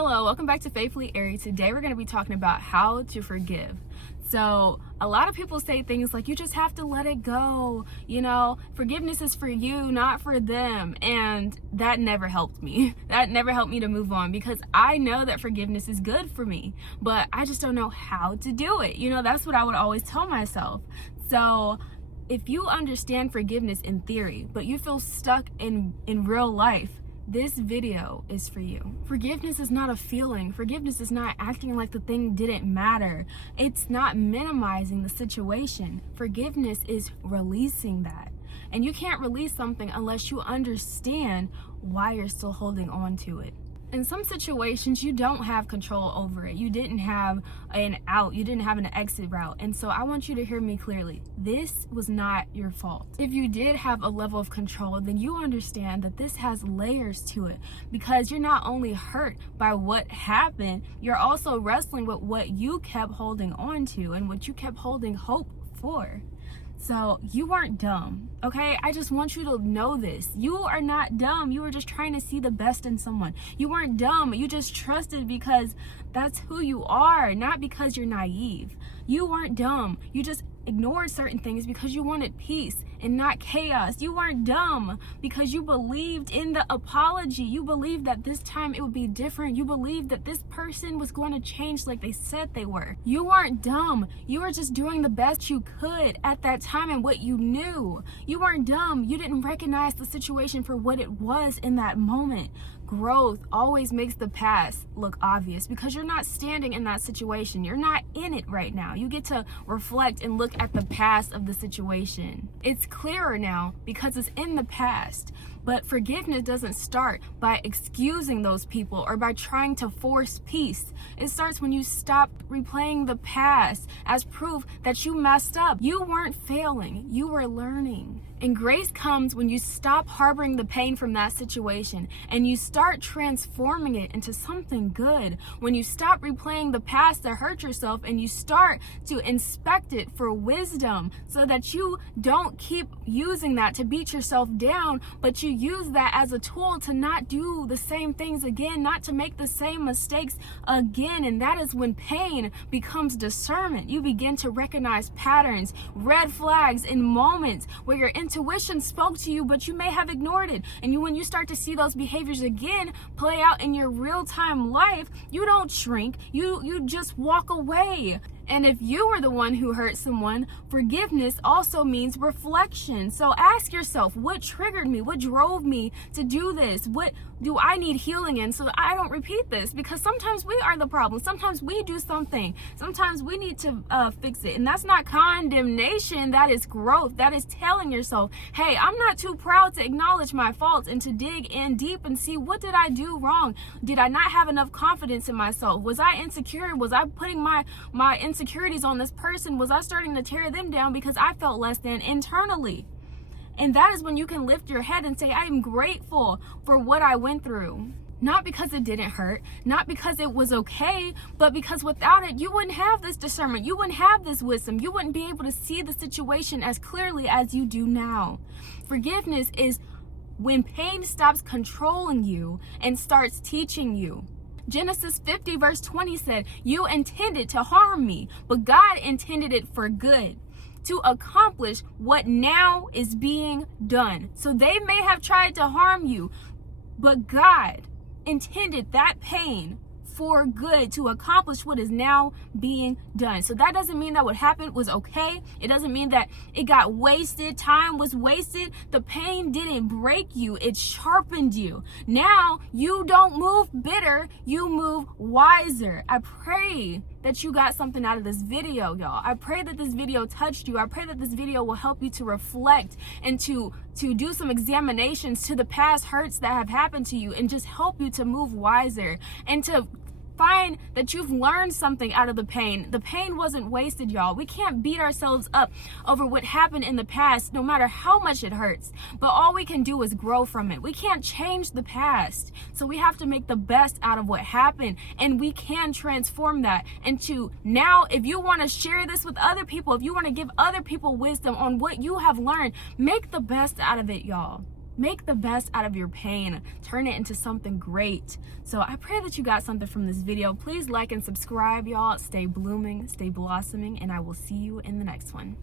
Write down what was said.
Hello, welcome back to Faithfully Airy. Today we're going to be talking about how to forgive. So a lot of people say things like, you just have to let it go. Forgiveness is for you, not for them. And that never helped me. That never helped me to move on, because I know that forgiveness is good for me, but I just don't know how to do it. That's what I would always tell myself. So if you understand forgiveness in theory, but you feel stuck in real life, this video is for you. Forgiveness is not a feeling. Forgiveness is not acting like the thing didn't matter. It's not minimizing the situation. Forgiveness is releasing that. And you can't release something unless you understand why you're still holding on to it. In some situations, you don't have control over it. You didn't have an out. You didn't have an exit route. And so I want you to hear me clearly. This was not your fault. If you did have a level of control, then you understand that this has layers to it, because you're not only hurt by what happened, you're also wrestling with what you kept holding on to and what you kept holding hope for. So you weren't dumb, okay? I just want you to know this. You are not dumb. You were just trying to see the best in someone. You weren't dumb. You just trusted because that's who you are, not because you're naive. You weren't dumb. You just ignored certain things because you wanted peace and not chaos. You weren't dumb because you believed in the apology. You believed that this time it would be different. You believed that this person was going to change like they said they were. You weren't dumb. You were just doing the best you could at that time and what you knew. You weren't dumb. You didn't recognize the situation for what it was in that moment. Growth always makes the past look obvious because you're not standing in that situation. You're not in it right now. You get to reflect and look at the past of the situation. It's clearer now because it's in the past. But forgiveness doesn't start by excusing those people or by trying to force peace. It starts when you stop replaying the past as proof that you messed up. You weren't failing, you were learning. And grace comes when you stop harboring the pain from that situation and you start transforming it into something good. When you stop replaying the past to hurt yourself and you start to inspect it for wisdom so that you don't keep using that to beat yourself down, but you use that as a tool to not do the same things again, not to make the same mistakes again. And that is when pain becomes discernment. You begin to recognize patterns, red flags in moments where your intuition spoke to you, but you may have ignored it. And when you start to see those behaviors again play out in your real-time life, you don't shrink, you just walk away. And if you were the one who hurt someone, forgiveness also means reflection. So ask yourself, what triggered me? What drove me to do this? What do I need healing in so that I don't repeat this? Because sometimes we are the problem. Sometimes we do something. Sometimes we need to fix it. And that's not condemnation. That is growth. That is telling yourself, hey, I'm not too proud to acknowledge my faults and to dig in deep and see, what did I do wrong? Did I not have enough confidence in myself? Was I insecure? Was I putting my insecurities on this person? Was I starting to tear them down because I felt less than internally? And that is when you can lift your head and say, I am grateful for what I went through. Not because it didn't hurt, not because it was okay, but because without it, you wouldn't have this discernment. You wouldn't have this wisdom. You wouldn't be able to see the situation as clearly as you do now. Forgiveness is when pain stops controlling you and starts teaching you. Genesis 50 verse 20 said, you intended to harm me, but God intended it for good, to accomplish what now is being done. So they may have tried to harm you, but God intended that pain for good to accomplish what is now being done. So that doesn't mean that what happened was okay. It doesn't mean that it got wasted. Time was wasted. The pain didn't break you. It sharpened you. Now you don't move bitter. You move wiser. I pray that you got something out of this video, y'all. I pray that this video touched you. I pray that this video will help you to reflect and to do some examinations to the past hurts that have happened to you and just help you to move wiser and to find that you've learned something out of the pain. The pain wasn't wasted, y'all. We can't beat ourselves up over what happened in the past, no matter how much it hurts. But all we can do is grow from it. We can't change the past. So we have to make the best out of what happened. And we can transform that into now, if you want to share this with other people, if you want to give other people wisdom on what you have learned, make the best out of it, y'all. Make the best out of your pain. Turn it into something great. So I pray that you got something from this video. Please like and subscribe, y'all. Stay blooming, stay blossoming, and I will see you in the next one.